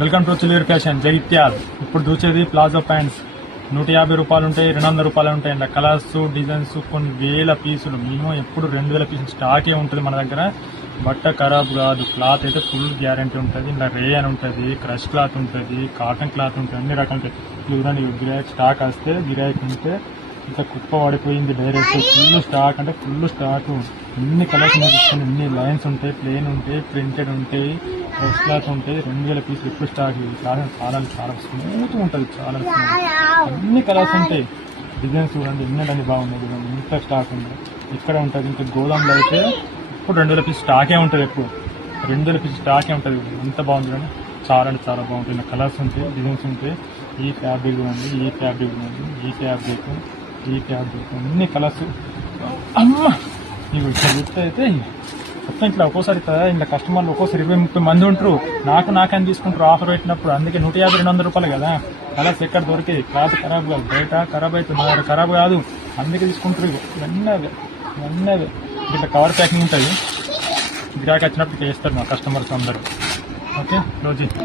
Welcome to Chilluru fashion Jagtial. ఇప్పుడు చూసేది palazzo pants 150 రూపాయలు ఉంటాయి, 200 రూపాయలు ఉంటాయి. అండ్ కలర్స్ డిజైన్స్ కొన్ని వేల పీసులు, మినిమం ఎప్పుడు 2000 పీసులు స్టాకే ఉంటుంది మన దగ్గర. బట్ట ఖరాబ్ కాదు, క్లాత్ అయితే ఫుల్ గ్యారంటీ ఉంటుంది. ఇలా రేయన్ ఉంటుంది, క్రష్ క్లాత్ ఉంటుంది, కాటన్ క్లాత్ ఉంటుంది, అన్ని రకాలు ఉంటాయి. చూడండి, గిరాక్ స్టాక్ వస్తే గిరాక్ ఉంటే ఇంత కుప్ప పడిపోయింది డైరెక్ట్. ఫుల్ స్టాక్ అంటే ఫుల్ స్టాక్. ఎన్ని కలర్స్ చూసుకొని ఎన్ని లైన్స్ ఉంటాయి, ప్లేన్ ఉంటాయి, ప్రింటెడ్ ఉంటాయి, క్రష్ క్లాత్ ఉంటాయి. 2000 పీసులు ఎప్పుడు స్టాక్. చాలా చాలా చాలా స్మూత్ ఉంటుంది, చాలా అన్ని కలర్స్ ఉంటాయి. డిజైన్స్ చూడండి ఎన్ని బాగున్నాయి, చూడండి ఇంత స్టాక్ ఉంది. ఇక్కడ ఉంటుంది ఇంకా గోదాంలో అయితే ఇప్పుడు 2000 పీస్ స్టాకే ఉంటుంది. ఎప్పుడు 2000 పీస్ స్టాకే ఉంటుంది. ఎంత బాగుంది కానీ చాలా అంటే చాలా బాగుంటుంది. కలర్స్ ఉంటాయి, డిజైన్స్ ఉంటాయి. ఈ ఫ్యాబ్రిక్ ఉంది, ఈ ఫ్యాబ్రిక్ ఉంది, ఈ ఫ్యాబ్రిక్, ఈ ఫ్యాబ్రిక్, అన్ని కలర్స్. అమ్మ ఇవి చెప్తే అయితే మొత్తం ఇట్లా ఒక్కోసారి ఇంకా కస్టమర్లు ఒక్కోసారి 20-30 మంది ఉంటారు. నాకని తీసుకుంటారు ఆఫర్ పెట్టినప్పుడు. అందుకే 150-200 రూపాయలు కదా. కలర్స్ ఎక్కడ దొరికాయి, క్లాత్ ఖరాబ్ కాదు, బయట ఖరాబ్ అవుతుంది, ఖరాబ్ కాదు, అందుకే తీసుకుంటారు. ఇవన్నీ ఇట్లా కవర్ ప్యాకింగ్ ఉంటుంది. గిరాకీ వచ్చినప్పుడు చేస్తారు మా కస్టమర్స్ అందరూ. Okay closing.